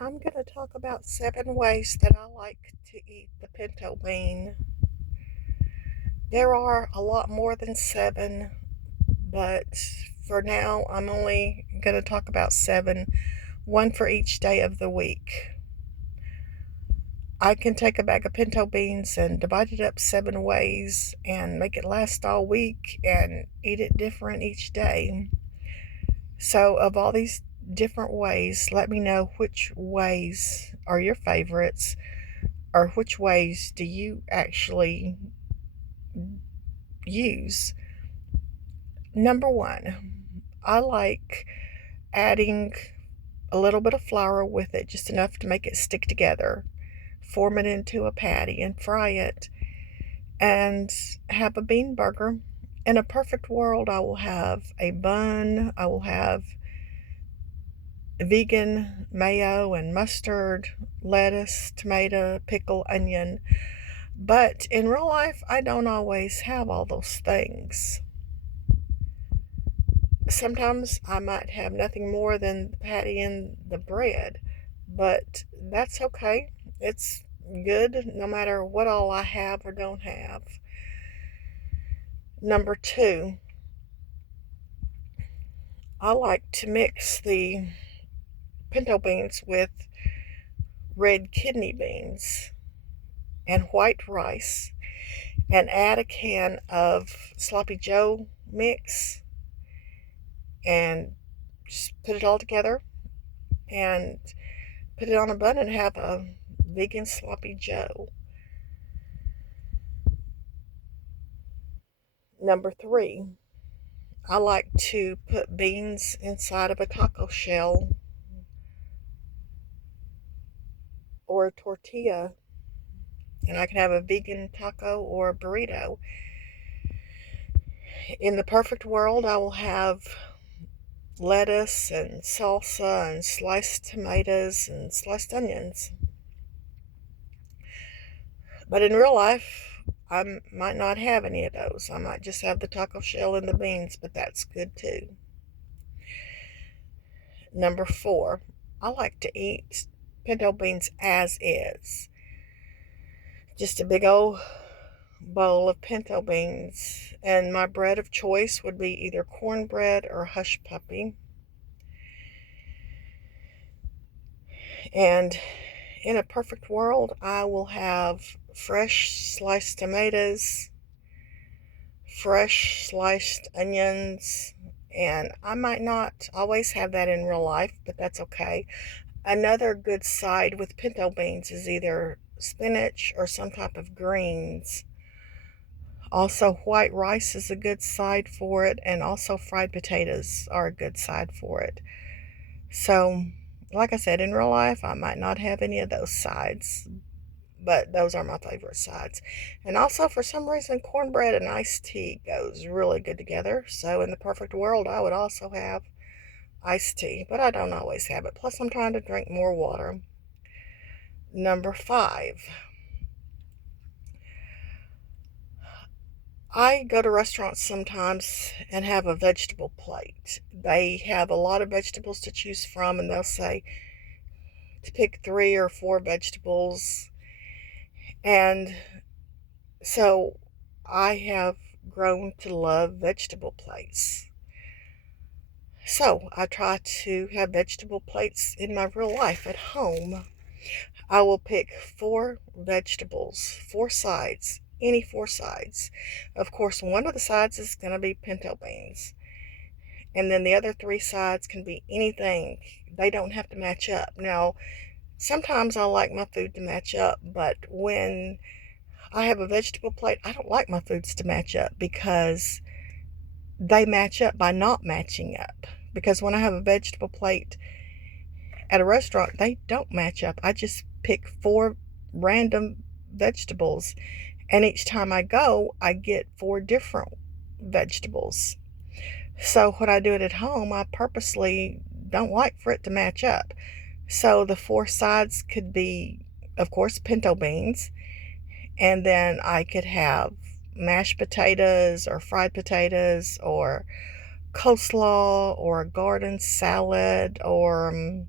I'm going to talk about 7 ways that I like to eat the pinto bean. There are a lot more than 7, but for now I'm only going to talk about 7, one for each day of the week. I can take a bag of pinto beans and divide it up 7 ways and make it last all week and eat it different each day. So, of all these different ways, let me know which ways are your favorites or which ways do you actually use. Number 1, I like adding a little bit of flour with it, just enough to make it stick together. Form it into a patty and fry it and have a bean burger. In a perfect world, I will have a bun, I will have vegan mayo and mustard, lettuce, tomato, pickle, onion. But in real life, I don't always have all those things. Sometimes I might have nothing more than the patty and the bread, but that's okay. It's good no matter what all I have or don't have. Number 2, I like to mix the pinto beans with red kidney beans and white rice and add a can of sloppy joe mix and just put it all together and put it on a bun and have a vegan sloppy joe. Number 3, I like to put beans inside of a taco shell or a tortilla, and I can have a vegan taco or a burrito. In the perfect world, I will have lettuce and salsa and sliced tomatoes and sliced onions. But in real life, I might not have any of those. I might just have the taco shell and the beans, but that's good too. Number 4, I like to eat pinto beans as is. Just a big old bowl of pinto beans, and my bread of choice would be either cornbread or hush puppy. And in a perfect world, I will have fresh sliced tomatoes, fresh sliced onions, and I might not always have that in real life, but that's okay. Another good side with pinto beans is either spinach or some type of greens. Also, white rice is a good side for it, and also fried potatoes are a good side for it. So, like I said, in real life, I might not have any of those sides, but those are my favorite sides. And also, for some reason, cornbread and iced tea goes really good together. So, in the perfect world, I would also have iced tea, but I don't always have it. Plus, I'm trying to drink more water. Number 5, I go to restaurants sometimes and have a vegetable plate. They have a lot of vegetables to choose from, and they'll say to pick 3 or 4 vegetables. And so I have grown to love vegetable plates. So I try to have vegetable plates in my real life at home. I will pick 4 vegetables, 4 sides, any 4 sides. Of course, one of the sides is going to be pinto beans. And then the other 3 sides can be anything. They don't have to match up. Now, sometimes I like my food to match up, but when I have a vegetable plate, I don't like my foods to match up because they match up by not matching up. Because when I have a vegetable plate at a restaurant, they don't match up. I just pick 4 random vegetables, and each time I go, I get 4 different vegetables. So when I do it at home, I purposely don't like for it to match up. So the 4 sides could be, of course, pinto beans, and then I could have mashed potatoes or fried potatoes or coleslaw or a garden salad or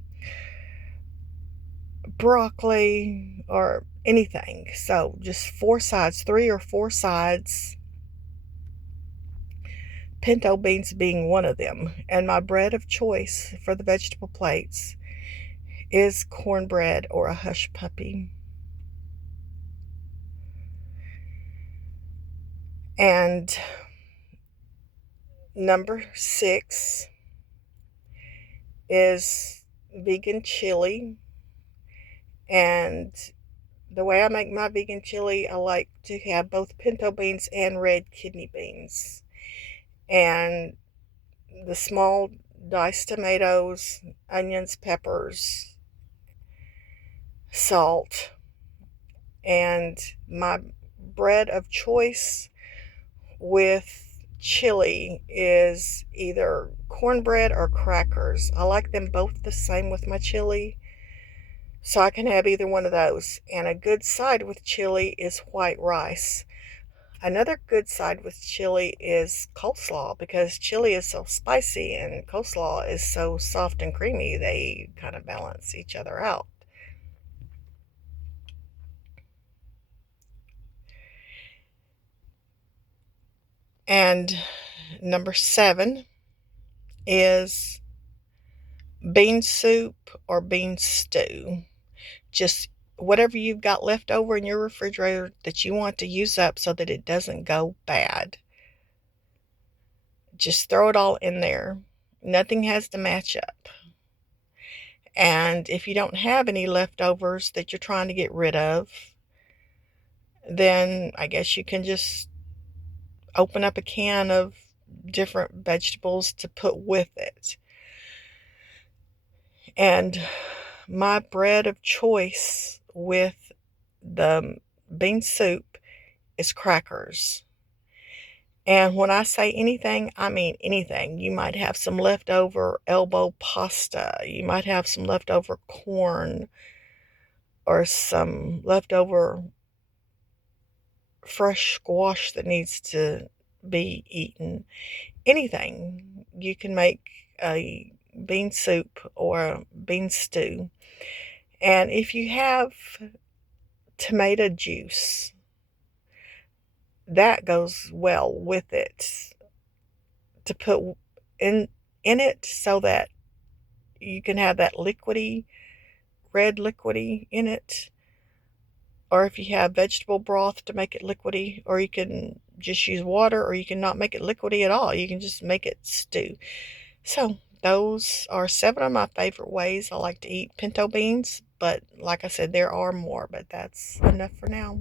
broccoli, or anything. So just 4 sides, 3 or 4 sides, pinto beans being one of them. And my bread of choice for the vegetable plates is cornbread or a hush puppy. And number 6 is vegan chili. And the way I make my vegan chili, I like to have both pinto beans and red kidney beans. And the small diced tomatoes, onions, peppers, salt, and my bread of choice with chili is either cornbread or crackers. I like them both the same with my chili, so I can have either one of those. And a good side with chili is white rice. Another good side with chili is coleslaw, because chili is so spicy and coleslaw is so soft and creamy. They kind of balance each other out. And number 7 is bean soup or bean stew. Just whatever you've got left over in your refrigerator that you want to use up so that it doesn't go bad. Just throw it all in there. Nothing has to match up. And if you don't have any leftovers that you're trying to get rid of, then I guess you can just open up a can of different vegetables to put with it. And my bread of choice with the bean soup is crackers. And when I say anything, I mean anything. You might have some leftover elbow pasta. You might have some leftover corn or some leftover fresh squash that needs to be eaten. Anything. You can make a bean soup or a bean stew. And if you have tomato juice, that goes well with it to put in it so that you can have that liquidy, red liquidy in it. Or if you have vegetable broth to make it liquidy, or you can just use water, or you can not make it liquidy at all. You can just make it stew. So those are 7 of my favorite ways I like to eat pinto beans. But like I said, there are more, but that's enough for now.